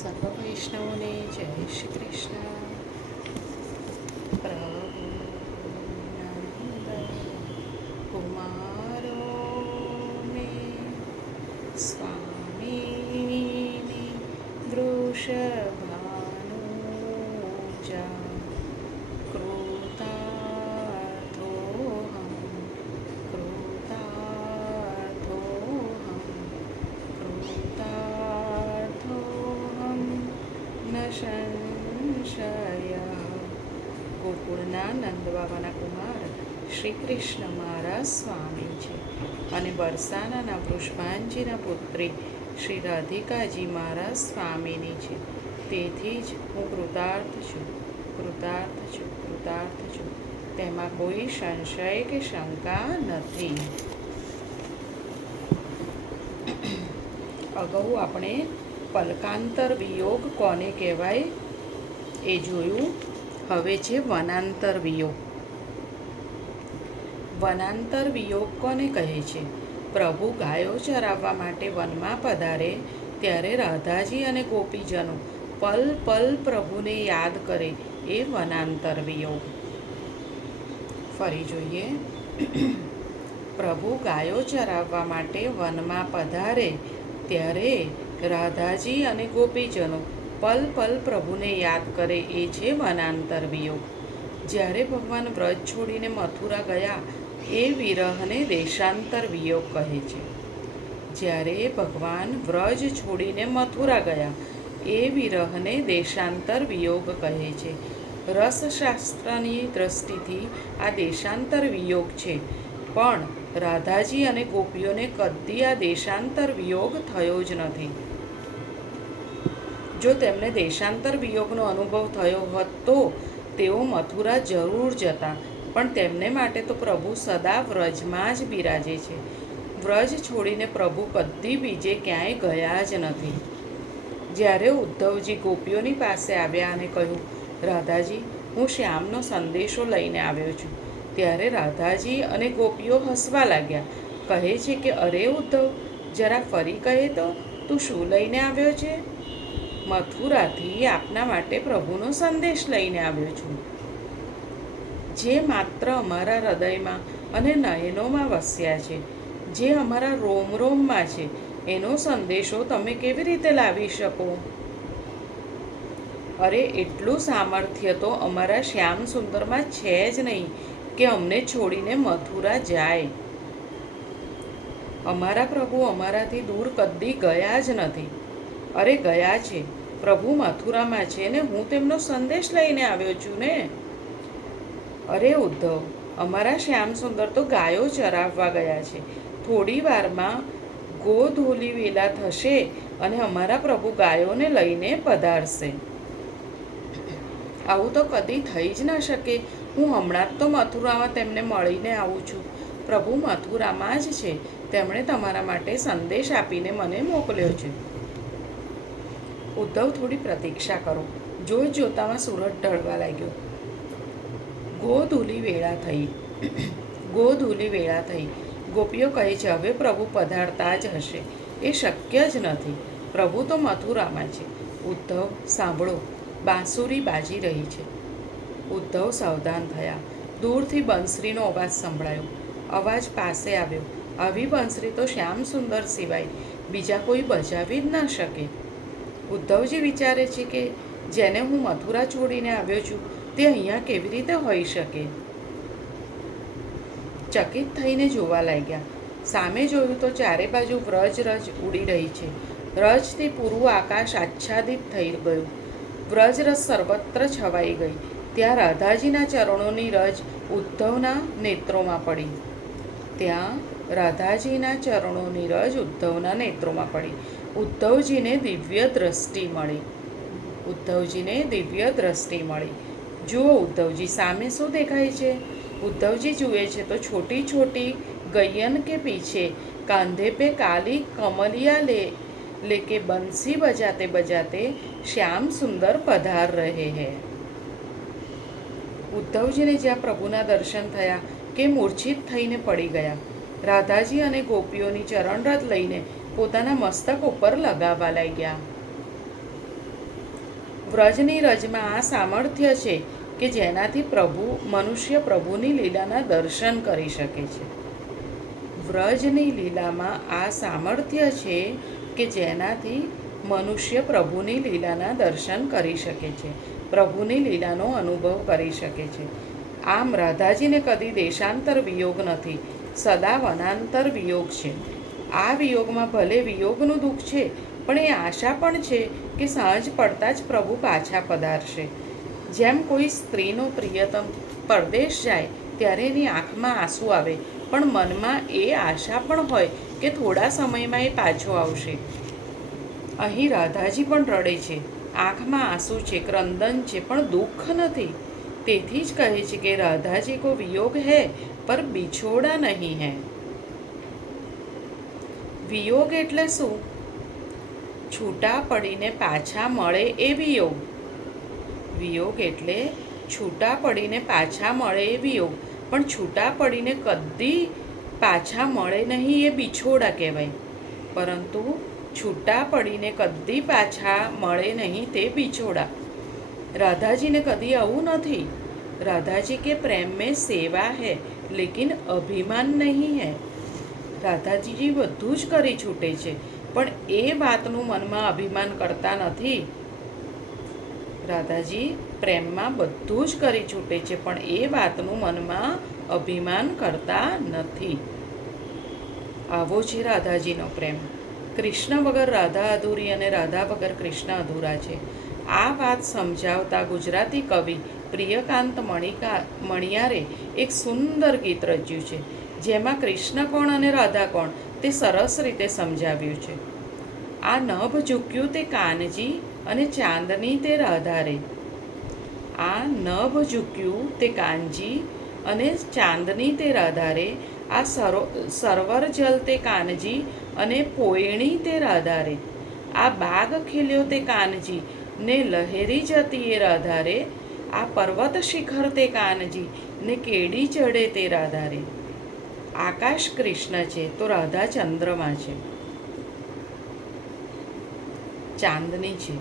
સર્વ વૈષ્ણવોને જય શ્રી કૃષ્ણ. પ્રભુ નંદ કુમારો મે સ્વામીની વૃષભાનુજા કૃતાર્થોહમ કૃતાર્થોહમ ન સંશય. ગોકુળના નંદબાબાના કુમાર શ્રી કૃષ્ણ મારા સ્વામી છે અને બરસાનાના વૃષભાનજીના પુત્રી શ્રી રાધિકાજી મારા સ્વામીની છે. તેથી જ હું કૃતાર્થ છું, કૃતાર્થ છું, કૃતાર્થ છું. તેમાં કોઈ સંશય કે શંકા નથી. અગાઉ આપણે પલકાંતર વિયોગ કોને કહેવાય એ જોયું. હવે છે વનાંતર વિયોગ. વનાંતર વિયોગ કોને કહે છે? પ્રભુ ગાયો ચરાવવા માટે વનમાં પધારે ત્યારે રાધાજી અને ગોપીજનો પલ પલ પ્રભુને યાદ કરે એ વનાંતર વિયોગ. ફરી જોઈએ. પ્રભુ ગાયો ચરાવવા માટે વનમાં પધારે ત્યારે રાધાજી અને ગોપીજનો પલ પલ પ્રભુને યાદ કરે એ છે વનાંતર વિયોગ. જ્યારે ભગવાન વ્રજ છોડીને મથુરા ગયા એ વિરહને દેશાંતર વિયોગ કહે છે. જ્યારે ભગવાન વ્રજ છોડીને મથુરા ગયા એ વિરહને દેશાંતર વિયોગ કહે છે. રસશાસ્ત્રની દ્રષ્ટિથી આ દેશાંતર વિયોગ છે, પણ રાધાજી અને ગોપીઓને કદી આ દેશાંતર વિયોગ થયો જ નથી. જો તેમને દેશાંતર વિયોગનો અનુભવ થયો હોત તો તેઓ મથુરા જરૂર જતા, પણ તેમને માટે તો પ્રભુ સદા વ્રજમાં જ બિરાજે છે. વ્રજ છોડીને પ્રભુ કદી બીજે ક્યાંય ગયા જ નથી. જ્યારે ઉદ્ધવજી ગોપીઓની પાસે આવ્યા અને કહ્યું, રાધાજી, હું શ્યામનો સંદેશો લઈને આવ્યો છું, ત્યારે રાધાજી અને ગોપીઓ હસવા લાગ્યા. કહે છે કે, અરે ઉદ્ધવ, જરા ફરી કહે તો તું શું લઈને આવ્યો છે? મથુરાથી આપના માટે પ્રભુનો સંદેશ લઈને આવ્યો છું, જે માત્ર અમારા હૃદયમાં અને નયનોમાં વસ્યા છે, જે અમારા રોમ રોમમાં છે. એનો સંદેશો તમે કેવી રીતે લાવી શકો? અરે, એટલું સામર્થ્ય તો અમારા શ્યામ સુંદરમાં છે જ નહીં કે અમને છોડીને મથુરા જાય. અમારા પ્રભુ અમારાથી દૂર કદી ગયા જ નથી. અરે, ગયા છે. પ્રભુ મથુરામાં છે ને હું તેમનો સંદેશ લઈને આવ્યો છું ને. અરે ઉદ્ધવ, અમારા શ્યામ સુંદર તો ગાયો ચરાવવા ગયા છે. થોડી વારમાં ગોધૂલી વેલા થશે અને અમારા પ્રભુ ગાયોને લઈને પધારશે. આવું તો કદી થઈ જ ન શકે. હું હમણાં જ તો મથુરામાં તેમને મળીને આવું છું. પ્રભુ મથુરામાં જ છે. તેમણે તમારા માટે સંદેશ આપીને મને મોકલ્યો છે. ઉદ્ધવ, થોડી પ્રતીક્ષા કરો. જોત જોતામાં સૂરજ ઢળવા લાગ્યો. ગોધૂલી વેળા થઈ. ગોધૂલી વેળા થઈ. ગોપીઓ કહે છે, હવે પ્રભુ પધારતા જ હશે. એ શક્ય જ નથી. પ્રભુ તો મથુરામાં છે. ઉદ્ધવ, સાંભળો, બાંસુરી બાજી રહી છે. ઉદ્ધવ સાવધાન થયા. દૂરથી બંસરીનો અવાજ સંભળાયો. અવાજ પાસે આવ્યો. આવી બંસરી તો શ્યામ સુંદર સિવાય બીજા કોઈ બજાવી જ ન શકે. ઉદ્ધવજી વિચારે છે કે જેને હું મથુરા છોડીને આવ્યો છું તે અહીંયા કેવી રીતે હોઈ શકે? ચકિત થઈને જોવા લાગ્યા. સામે જોયું તો ચારે બાજુ વ્રજ રજ ઉડી રહી છે. રજથી પૂરું આકાશ આચ્છાદિત થઈ ગયું. વ્રજ રજ સર્વત્ર છવાઈ ગઈ. ત્યાં રાધાજીના ચરણોની રજ ઉદ્ધવના નેત્રોમાં પડી. ત્યાં રાધાજીના ચરણોની રજ ઉદ્ધવના નેત્રોમાં પડી. ઉદ્ધવજીને દિવ્ય દ્રષ્ટિ મળી. ઉદ્ધવજીને દિવ્ય દ્રષ્ટિ મળી. જુઓ ઉદ્ધવજી, સામે શું દેખાય છે? ઉદ્ધવજી જુએ છે તો છોટી છોટી ગયન કે પીછે કાંધે पे काली कमलिया लेके बंसी बजाते बजाते श्याम सुंदर पधार रहे हैं. ઉદ્ધવજીને જ્યાં પ્રભુના દર્શન થયા કે મૂર્છિત થઈને પડી ગયા. રાધાજી અને ગોપીઓની ચરણરજ લઈને પોતાના મસ્તક ઉપર લગાવવા લાગ્યા. વ્રજની રજમાં આ સામર્થ્ય છે કે જેનાથી મનુષ્ય પ્રભુની લીલાના દર્શન કરી શકે છે. વ્રજની લીલામાં આ સામર્થ્ય છે કે જેનાથી મનુષ્ય પ્રભુની લીલાના દર્શન કરી શકે છે, પ્રભુની લીલાનો અનુભવ કરી શકે છે. આમ રાધાજીને કદી દેશાંતર વિયોગ નથી, સદા વનાંતર વિયોગ છે. આ વિયોગમાં ભલે વિયોગનું દુઃખ છે, પણ એ આશા પણ છે કે સાંજ પડતાં જ પ્રભુ પાછા પધારશે. જેમ કોઈ સ્ત્રીનો પ્રિયતમ પરદેશ જાય ત્યારે એની આંખમાં આંસુ આવે, પણ મનમાં એ આશા પણ હોય કે થોડા સમયમાં એ પાછો આવશે. અહીં રાધાજી પણ રડે છે, આંખમાં આંસુ છે, ક્રંદન છે, પણ દુઃખ નથી. તેથી જ કહે છે કે રાધાજી કો વિયોગ હૈ પર બિછોડા નહીં હૈ. વિયોગ એટલે શું? છૂટા પડીને પાછા મળે એ વિયોગ. વિયોગ એટલે છૂટા પડીને પાછા મળે એ વિયોગ, પણ છૂટા પડીને કદી પાછા મળે નહીં એ બિછોડા કહેવાય. પરંતુ છૂટા પડીને કદી પાછા મળે નહીં તે બિછોડા. રાધાજીને કદી આવું નથી. રાધાજી કે પ્રેમ મેં સેવા હૈ લેકિન અભિમાન નહીં હૈ. રાધાજી બધું જ કરી છૂટે છે, પણ એ વાતનું મનમાં અભિમાન કરતા નથી. રાધાજી પ્રેમમાં બધું જ કરી છૂટે છે, પણ એ વાતનું મનમાં અભિમાન કરતા નથી. આવો છે રાધાજીનો પ્રેમ. કૃષ્ણ વગર રાધા અધૂરી અને રાધા વગર કૃષ્ણ અધૂરા છે. આ વાત સમજાવતા ગુજરાતી કવિ પ્રિયકાંત મણિયારે એક સુંદર ગીત રચ્યું છે, જેમાં કૃષ્ણ કોણ અને રાધા કોણ તે સરસ રીતે સમજાવ્યું છે. આ નભ ઝૂક્યું તે કાનજી અને ચાંદની તે રાધા રે. આ નભ ઝૂક્યું તે કાનજી અને ચાંદની તે રાધા રે. આ સરોવર જલ તે કાનજી અને પોયણી તે રાધા રે. આ બાગ ખીલ્યો તે કાનજી ને લહેરી જતી એ રાધા રે. આ પર્વત શિખર તે કાનજી ને કેડી ચડે તે રાધા રે. આકાશ કૃષ્ણ છે તો રાધા ચંદ્રમા છે, ચાંદની છે.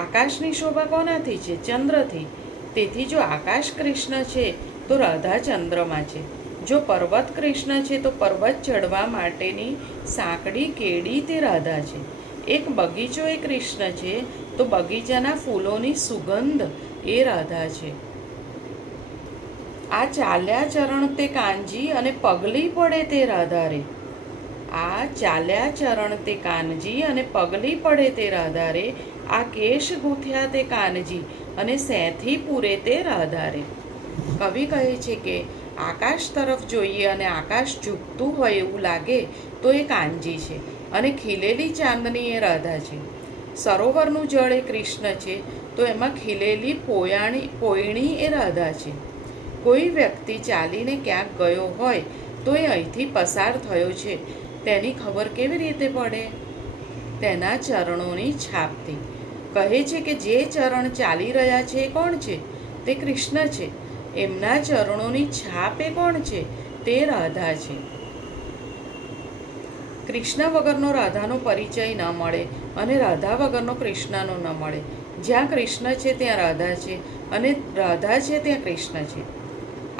આકાશની શોભા કોનાથી છે? ચંદ્રથી. તેથી જો આકાશ કૃષ્ણ છે તો રાધા ચંદ્રમા છે. જો પર્વત કૃષ્ણ છે તો પર્વત ચડવા માટેની સાંકડી કેડી તે રાધા છે. એક બગીચો એ કૃષ્ણ છે તો બગીચાના ફૂલોની સુગંધ એ રાધા છે. આ ચાલ્યા ચરણ તે કાનજી અને પગલી પડે તે રાધા રે. આ ચાલ્યા ચરણ તે કાનજી અને પગલી પડે તે રાધા રે. આ કેશ ગૂંથ્યા તે કાનજી અને સેથી પૂરે તે રાધા રે. કવિ કહે છે કે આકાશ તરફ જોઈએ અને આકાશ ઝૂકતું હોય એવું લાગે તો એ કાનજી છે, અને ખીલેલી ચાંદની એ રાધા છે. સરોવરનું જળ એ કૃષ્ણ છે તો એમાં ખીલેલી પોયણી એ રાધા છે. કોઈ વ્યક્તિ ચાલીને ક્યાંક ગયો હોય તો એ અહીંથી પસાર થયો છે તેની ખબર કેવી રીતે પડે? તેના ચરણોની છાપથી. કહે છે કે જે ચરણ ચાલી રહ્યા છે એ કોણ છે? તે કૃષ્ણ છે. એમના ચરણોની છાપ એ કોણ છે? તે રાધા છે. કૃષ્ણ વગરનો રાધાનો પરિચય ન મળે અને રાધા વગરનો કૃષ્ણનો ન મળે. જ્યાં કૃષ્ણ છે ત્યાં રાધા છે, અને રાધા છે ત્યાં કૃષ્ણ છે.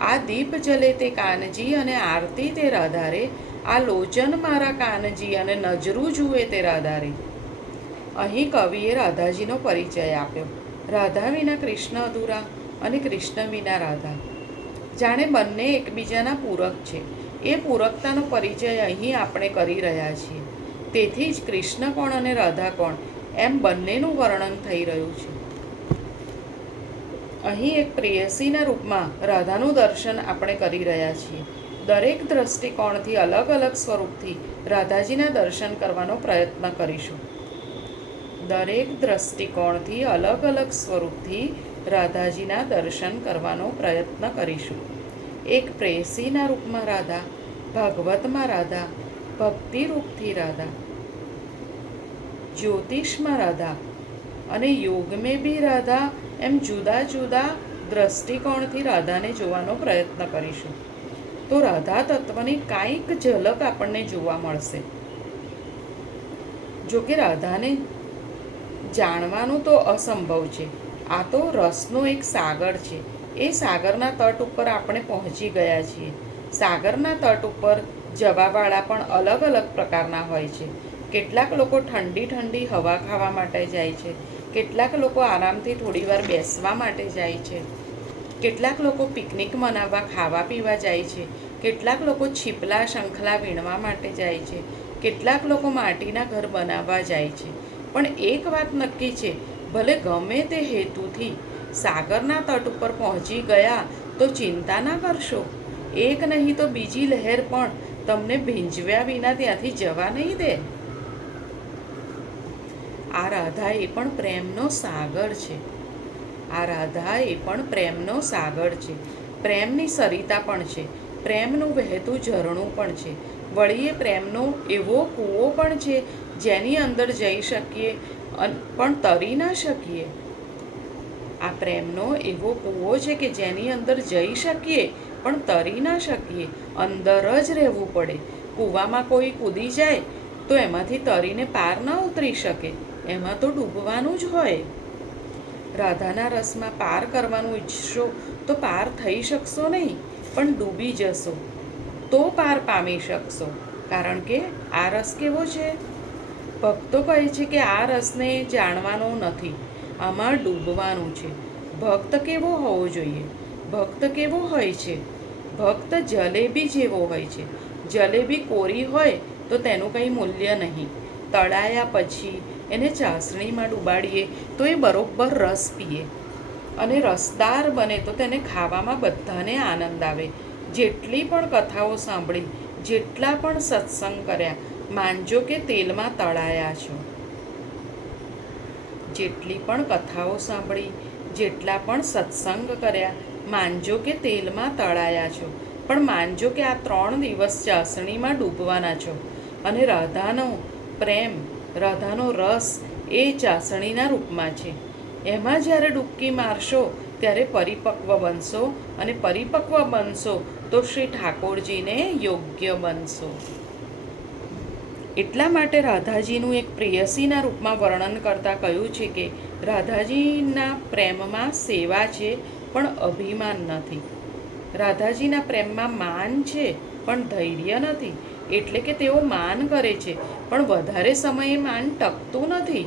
આ દીપ જલે તે કાનજી અને આરતી તે રાધા રે. આ લોચન મારા કાનજી અને નજરું જુએ તે રાધા રે. અહીં કવિએ રાધાજીનો પરિચય આપ્યો. રાધા વિના કૃષ્ણ અધૂરા અને કૃષ્ણ વિના રાધા. જાણે બંને એકબીજાના પૂરક છે. એ પૂરકતાનો પરિચય અહીં આપણે કરી રહ્યા છીએ. તેથી જ કૃષ્ણ કોણ અને રાધા કોણ એમ બંનેનું વર્ણન થઈ રહ્યું છે. અહીં એક પ્રેયસીના રૂપમાં રાધાનું દર્શન આપણે કરી રહ્યા છીએ. દરેક દ્રષ્ટિકોણથી અલગ અલગ સ્વરૂપથી રાધાજીના દર્શન કરવાનો પ્રયત્ન કરીશું. દરેક દ્રષ્ટિકોણથી અલગ અલગ સ્વરૂપથી રાધાજીના દર્શન કરવાનો પ્રયત્ન કરીશું. એક પ્રેયસીના રૂપમાં રાધા, ભાગવતમાં રાધા, ભક્તિ રૂપથી રાધા, જ્યોતિષમાં રાધા અને યોગ મેં બી રાધા, એમ જુદા જુદા દ્રષ્ટિકોણથી રાધાને જોવાનો પ્રયત્ન કરીશું. તો રાધા તત્વની કાંઈક ઝલક આપણને જોવા મળશે. જો કે રાધાને જાણવાનું તો અસંભવ છે, આ તો રસનો એક સાગર છે. એ સાગરના તટ ઉપર આપણે પહોંચી ગયા છીએ. સાગરના તટ ઉપર જવાવાળા પણ અલગ અલગ પ્રકારના હોય છે. કેટલાક લોકો ઠંડી ઠંડી હવા ખાવા માટે જાય છે. કેટલાક લોકો આરામથી થોડીવાર બેસવા માટે જાય છે. કેટલાક લોકો પિકનિક મનાવવા ખાવા પીવા જાય છે. કેટલાક લોકો છીપલા શંખલા વીણવા માટે જાય છે. કેટલાક લોકો માટીના ઘર બનાવવા જાય છે. પણ એક વાત નક્કી છે, ભલે ગમે તે હેતુથી સાગરના તટ ઉપર પહોંચી ગયા તો ચિંતા ના કરશો. એક નહીં તો બીજી લહેર પણ તમને ભીંજવ્યા વિના ત્યાંથી જવા નહીં દે. આ રાધા એ પણ પ્રેમનો સાગર છે. આ રાધા એ પણ પ્રેમનો સાગર છે. પ્રેમની સરિતા પણ છે. પ્રેમનું વહેતું ઝરણું પણ છે. વળી એ પ્રેમનો એવો કૂવો પણ છે જેની અંદર જઈ શકીએ પણ તરી ના શકીએ. આ પ્રેમનો એવો કૂવો છે કે જેની અંદર જઈ શકીએ પણ તરી ના શકીએ. અંદર જ રહેવું પડે. કૂવામાં કોઈ કૂદી જાય તો એમાંથી તરીને પાર ન ઉતરી શકે. એમાં તો ડૂબવાનું જ હોય. રાધાના રસમાં પાર કરવાનું ઈચ્છશો તો પાર થઈ શકશો નહીં, પણ ડૂબી જશો તો પાર પામી શકશો. કારણ કે આ રસ કેવો છે? ભક્તો કહે છે કે આ રસને જાણવાનો નથી, આમાં ડૂબવાનું છે. ભક્ત કેવો હોવો જોઈએ? ભક્ત કેવો હોય છે? ભક્ત જલેબી જેવો હોય છે. જલેબી કોરી હોય તો તેનું કંઈ મૂલ્ય નહીં. તળાયા પછી એને ચાસણીમાં ડુબાડીએ તો એ બરોબર રસ પીએ અને રસદાર બને તો તેને ખાવામાં બધાને આનંદ આવે. જેટલી પણ કથાઓ સાંભળી, જેટલા પણ સત્સંગ કર્યા, માનજો કે તેલમાં તળાયા છો. જેટલી પણ કથાઓ સાંભળી, જેટલા પણ સત્સંગ કર્યા, માનજો કે તેલમાં તળાયા છો. પણ માનજો કે આ 3 દિવસ ચાસણીમાં ડૂબવાના છો. અને રાધાનો પ્રેમ, રાધાનો રસ એ ચાસણીના રૂપમાં છે. એમાં જ્યારે ડૂબકી મારશો ત્યારે પરિપક્વ બનશો, અને પરિપક્વ બનશો તો શ્રી ઠાકોરજીને યોગ્ય બનશો. એટલા માટે રાધાજીનું એક પ્રેયસીના રૂપમાં વર્ણન કરતાં કહ્યું છે કે રાધાજીના પ્રેમમાં સેવા છે પણ અભિમાન નથી. રાધાજીના પ્રેમમાં માન છે પણ ધૈર્ય નથી. એટલે કે તેઓ માન કરે છે પણ વધારે સમયે માન ટકતું નથી.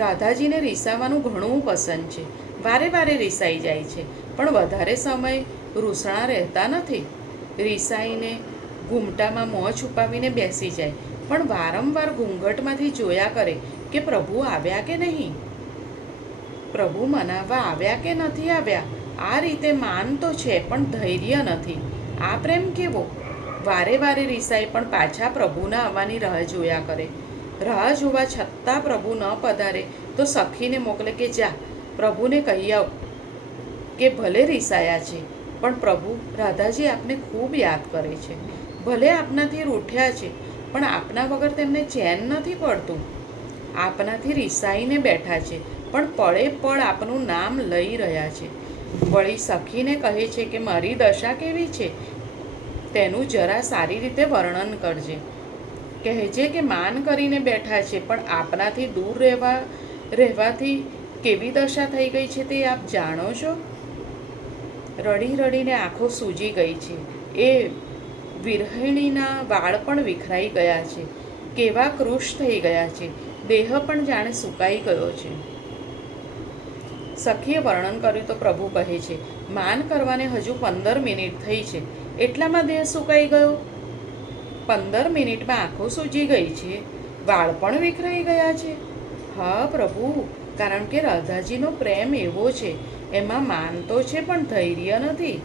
રાધાજીને રીસાવાનું ઘણું પસંદ છે. વારે વારે રીસાઈ જાય છે પણ વધારે સમય રૂસણા રહેતા નથી. રીસાઈને ઘૂમટામાં મોં છુપાવીને બેસી જાય પણ વારંવાર ઘૂંઘટમાંથી જોયા કરે કે પ્રભુ આવ્યા કે નહીં, પ્રભુ મનાવવા આવ્યા કે નથી આવ્યા. આ રીતે માન તો છે પણ ધૈર્ય નથી. આ પ્રેમ કેવો? વારે વારે રીસાય પણ પાછા પ્રભુના આવવાની રાહ જોયા કરે. રાહ જોવા છતાં પ્રભુ ન પધારે તો સખીને મોકલે કે જા પ્રભુને કહી આવ કે ભલે રીસાયા છે પણ પ્રભુ રાધાજી આપને ખૂબ યાદ કરે છે. ભલે આપનાથી રૂઠ્યા છે પણ આપના વગર તેમને ચેન નથી પડતું. આપનાથી રીસાઈને બેઠા છે પણ પળે પળ આપનું નામ લઈ રહ્યા છે. વળી સખીને કહે છે કે મારી દશા કેવી છે તેનું જરા સારી રીતે વર્ણન કરજે. કહેજે કે માન કરીને બેઠા છે પણ આપનાથી દૂર રહેવાથી કેવી દશા થઈ ગઈ છે તે આપ જાણો છો. રડી રડીને આંખો સૂજી ગઈ છે. એ વિરહિણીના વાળ પણ વિખરાઈ ગયા છે. કેવા કૃશ થઈ ગયા છે. દેહ પણ જાણે સુકાઈ ગયો છે. સખીએ વર્ણન કર્યું તો પ્રભુ કહે છે માન કરવાને હજુ 15 મિનિટ થઈ છે, એટલામાં દેહ સુકાઈ ગયો? 15 મિનિટમાં આંખો સૂજી ગઈ છે, વાળ પણ વિખરાઈ ગયા છે. હા પ્રભુ, કારણ કે રાધાજીનો પ્રેમ એવો છે, એમાં માન તો છે પણ ધૈર્ય નથી.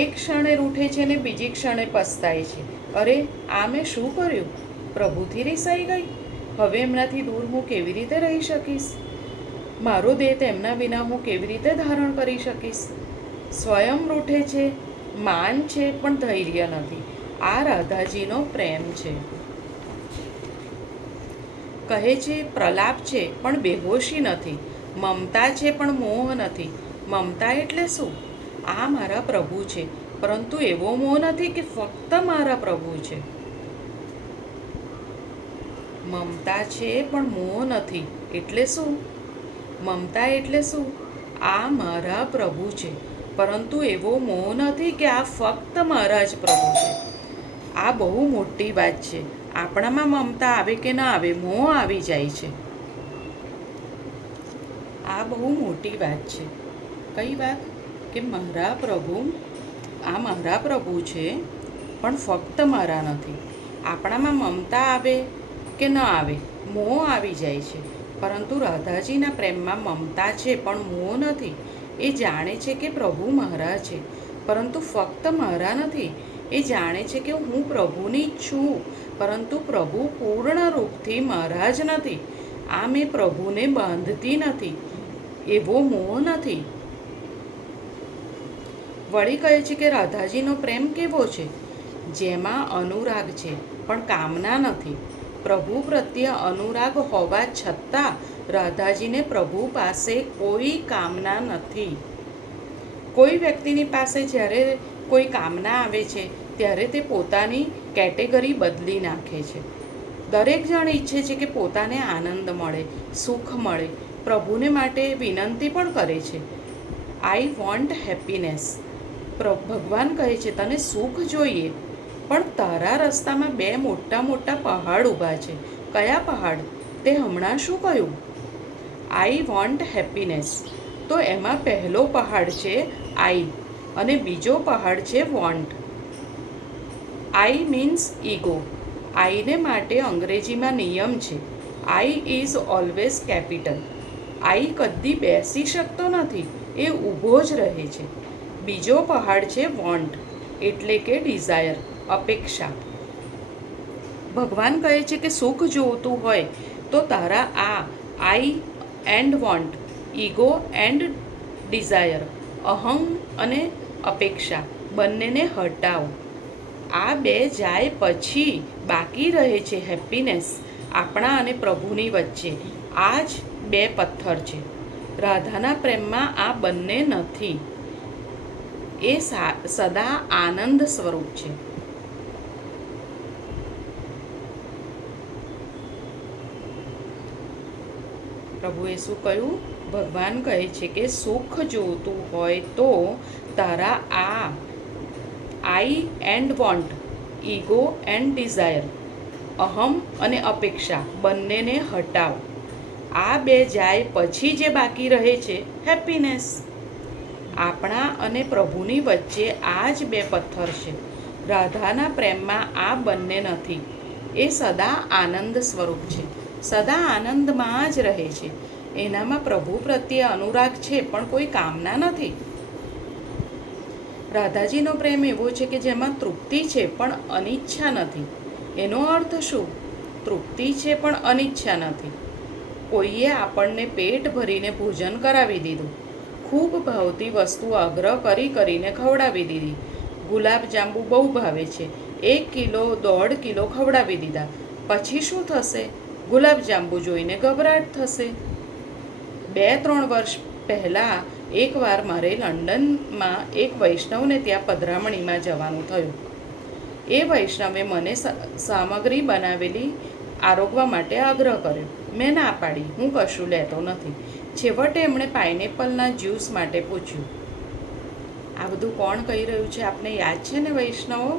એક ક્ષણે રૂઠે છે ને બીજી ક્ષણે પસ્તાય છે. અરે આ મેં શું કર્યું? પ્રભુથી રીસાઈ ગઈ. હવે એમનાથી દૂર હું કેવી રીતે રહી શકીશ? મારો દેહ તેમના વિના હું કેવી રીતે ધારણ કરી શકીશ? સ્વયં રૂઠે છે, માન છે પણ ધૈર્ય નથી. આ રાધાજીનો પ્રેમ છે. કહે છે પ્રલાપ છે પણ બેહોશી નથી. મમતા છે પણ મોહ નથી. મમતા એટલે શું? આ મારા પ્રભુ છે, પરંતુ એવો મોહ નથી કે ફક્ત મારા પ્રભુ છે. મમતા છે પણ મોહ નથી એટલે શું? મમતા એટલે શું? આ મારા પ્રભુ છે, પરંતુ એવો મોહ નથી કે આ ફક્ત મારા જ પ્રભુ છે. આ બહુ મોટી વાત છે. આપણામાં મમતા આવે કે ના આવે, મોહ આવી જાય છે. આ બહુ મોટી વાત છે. કઈ વાત? કે મારા પ્રભુ, આ મારા પ્રભુ છે, પણ ફક્ત મારા નથી. આપણામાં મમતા આવે કે ન આવે, મોહ આવી જાય છે. પરંતુ રાધાજીના પ્રેમમાં મમતા છે, પણ મોહ નથી. એ જાણે છે કે પ્રભુ મારા છે, પરંતુ ફક્ત મારા નથી. એ જાણે છે કે હું પ્રભુની જ છું, પરંતુ પ્રભુ પૂર્ણ રૂપથી મારા જ નથી. આ મેં પ્રભુને બાંધતી નથી, એવો મોહ નથી. વળી કહે છે કે રાધાજીનો પ્રેમ કેવો છે? જેમાં અનુરાગ છે, પણ કામના નથી. પ્રભુ પ્રત્યે અનુરાગ હોવા છતાં રાધાજીને પ્રભુ પાસે કોઈ કામના નથી. કોઈ વ્યક્તિની પાસે જ્યારે કોઈ કામના આવે છે, ત્યારે તે પોતાની કેટેગરી બદલી નાખે છે. દરેક જણ ઈચ્છે છે કે પોતાને આનંદ મળે, સુખ મળે. પ્રભુને માટે વિનંતી પણ કરે છે, આઈ વોન્ટ હેપીનેસ. ભગવાન કહે છે, તને સુખ જોઈએ, પણ તારા રસ્તામાં બે મોટા મોટા પહાડ ઊભા છે. કયા પહાડ? તે હમણાં શું કહ્યું? I want happiness. તો એમાં પહેલો પહાડ છે આઈ, અને બીજો પહાડ છે વોન્ટ. આઈ મીન્સ ઈગો. આઈને માટે અંગ્રેજીમાં નિયમ છે, આઈ ઇઝ ઓલવેઝ કેપિટલ. આઈ કદી બેસી શકતો નથી, એ ઊભો જ રહે છે. બીજો પહાડ છે વોન્ટ, એટલે કે ડિઝાયર, અપેક્ષા. ભગવાન કહે છે કે સુખ જોઈતું હોય તો તારા આ I and want, ego and desire, અહં અને અપેક્ષા બંનેને હટાવ. આ બે જાય પછી બાકી રહે છે હેપીનેસ. આપણા અને પ્રભુની વચ્ચે આ જ બે પથ્થર છે. રાધાના પ્રેમમાં આ બંને નથી. એ સદા આનંદ સ્વરૂપ છે. પ્રભુએ શું કહ્યું? ભગવાન કહે છે કે સુખ જોતું હોય તો તારા આ I and want, ego and desire, અહમ અને અપેક્ષા બંનેને હટાવ. આ બે જાય પછી જે બાકી રહે છે હેપીનેસ. આપણા અને પ્રભુની વચ્ચે આ જ બે પથ્થર છે. રાધાના પ્રેમમાં આ બંને નથી. એ સદા આનંદ સ્વરૂપ છે, સદા આનંદમાં જ રહે છે. એનામાં પ્રભુ પ્રત્યે અનુરાગ છે, પણ કોઈ કામના નથી. રાધાજીનો પ્રેમ એવો છે કે જેમાં તૃપ્તિ છે, પણ અનિચ્છા નથી. એનો અર્થ શું? તૃપ્તિ છે, પણ અનિચ્છા નથી. કોઈએ આપણને પેટ ભરીને ભોજન કરાવી દીધું, ખૂબ ભાવતી વસ્તુ આગ્રહ કરીને ખવડાવી દીધી. ગુલાબજાંબુ બહુ ભાવે છે, 1 કિલો 1.5 કિલો ખવડાવી દીધા. પછી શું થશે? ગુલાબજાંબુ જોઈને ગભરાટ થશે. 2-3 વર્ષ પહેલાં એકવાર મારે લંડનમાં એક વૈષ્ણવને ત્યાં પધરામણીમાં જવાનું થયું. એ વૈષ્ણવે મને સામગ્રી બનાવેલી આરોગવા માટે આગ્રહ કર્યો. મેં ના પાડી, હું કશું લેતો નથી. છેવટે એમણે પાઇનેપલના જ્યુસ માટે પૂછ્યું. આ બધું કોણ કહી રહ્યું છે આપને યાદ છે ને વૈષ્ણવો?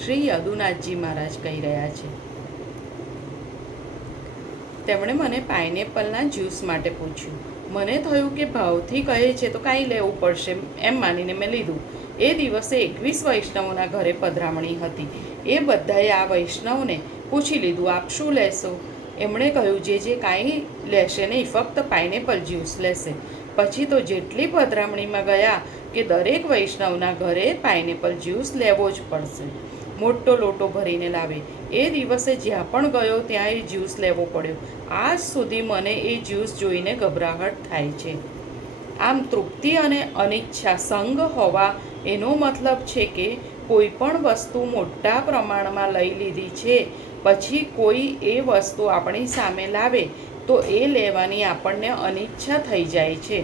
શ્રી યદુનાથજી મહારાજ કહી રહ્યા છે. તેમણે મને પાઇનેપલના જ્યુસ માટે પૂછ્યું. મને થયું કે ભાવથી કહે છે તો કાંઈ લેવું પડશે, એમ માનીને મેં લીધું. એ દિવસે 21 વૈષ્ણવોના ઘરે પધરામણી હતી. એ બધાએ આ વૈષ્ણવને પૂછી લીધું, આપ શું લેશો? એમણે કહ્યું, જે કાંઈ લેશે નહીં, ફક્ત પાઇનેપલ જ્યુસ લેશે. પછી તો જેટલી પધરામણીમાં ગયા કે દરેક વૈષ્ણવના ઘરે પાઇનેપલ જ્યુસ લેવો જ પડશે. મોટો લોટો ભરીને લાવે. એ દિવસે જ્યાં પણ ગયો ત્યાં એ જ્યુસ લેવો પડ્યો. આજ સુધી મને એ જ્યુસ જોઈને ગભરાહટ થાય છે. આમ તૃપ્તિ અને અનિચ્છા સંગ હોવા એનો મતલબ છે કે કોઈ પણ વસ્તુ મોટા પ્રમાણમાં લઈ લીધી છે, પછી કોઈ એ વસ્તુ આપણી સામે લાવે તો એ લેવાની આપણને અનિચ્છા થઈ જાય છે.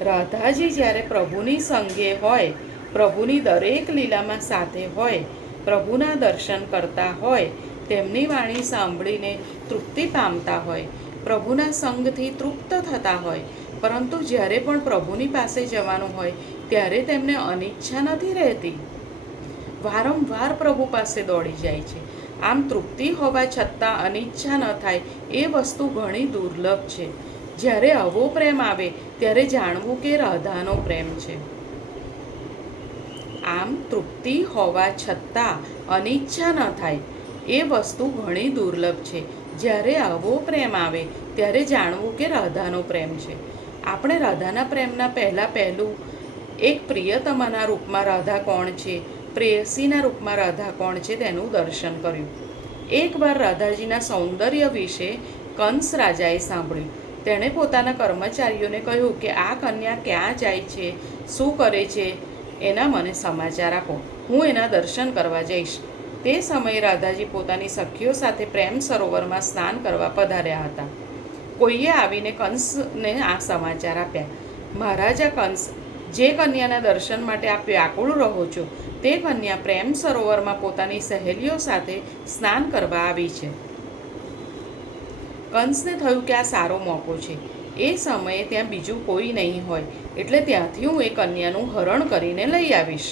રાધાજી જ્યારે પ્રભુની સંગે હોય, પ્રભુની દરેક લીલામાં સાથે હોય, પ્રભુના દર્શન કરતા હોય, તેમની વાણી સાંભળીને તૃપ્તિ પામતા હોય, પ્રભુના સંગથી તૃપ્ત થતા હોય, પરંતુ જ્યારે પણ પ્રભુની પાસે જવાનું હોય ત્યારે તેમને અનિચ્છા નથી રહેતી. વારંવાર પ્રભુ પાસે દોડી જાય છે. આમ તૃપ્તિ હોવા છતાં અનિચ્છા ન થાય એ વસ્તુ ઘણી દુર્લભ છે. જ્યારે આવો પ્રેમ આવે ત્યારે જાણવું કે રાધાનો પ્રેમ છે. આમ તૃપ્તિ હોવા છતાં અનિચ્છા ન થાય એ વસ્તુ ઘણી દુર્લભ છે. જ્યારે આવો પ્રેમ આવે ત્યારે જાણવું કે રાધાનો પ્રેમ છે. આપણે રાધાના પ્રેમના પહેલું એક પ્રિયતમાના રૂપમાં રાધા કોણ છે, પ્રેયસીના રૂપમાં રાધા કોણ છે તેનું દર્શન કર્યું. એકવાર રાધાજીના સૌંદર્ય વિશે કંસ રાજાએ સાંભળ્યું. તેણે પોતાના કર્મચારીઓને કહ્યું કે આ કન્યા ક્યાં જાય છે, શું કરે છે, એના મને સમાચાર આપો. હું એના દર્શન કરવા જઈશ. તે સમયે રાધાજી પોતાની સખીઓ સાથે પ્રેમ સરોવરમાં સ્નાન કરવા પધાર્યા હતા. કોઈએ આવીને કંસને આ સમાચાર આપ્યા. મહારાજા કંસ, જે કન્યાના દર્શન માટે આપ વ્યાકુળ રહો છો તે કન્યા પ્રેમ સરોવરમાં પોતાની સહેલીઓ સાથે સ્નાન કરવા આવી છે. કંસને થયું કે આ સારો મોકો છે. એ સમયે ત્યાં બીજું કોઈ નહીં હોય, એટલે ત્યાંથી હું એ કન્યાનું હરણ કરીને લઈ આવીશ.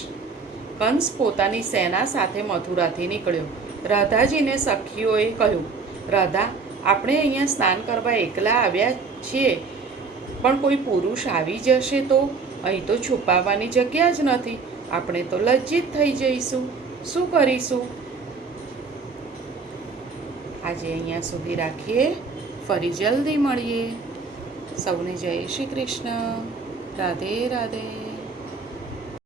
કંસ પોતાની સેના સાથે મથુરાથી નીકળ્યો. રાધાજીને સખીઓએ કહ્યું, રાધા, આપણે અહીંયા સ્નાન કરવા એકલા આવ્યા છીએ, પણ કોઈ પુરુષ આવી જશે તો? અહીં તો છુપાવવાની જગ્યા જ નથી. આપણે તો લજ્જિત થઈ જઈશું. શું કરીશું? આજે અહીંયા સુધી રાખીએ. ફરી જલ્દી મળીએ. સૌને જય શ્રી કૃષ્ણ. રાધે રાધે.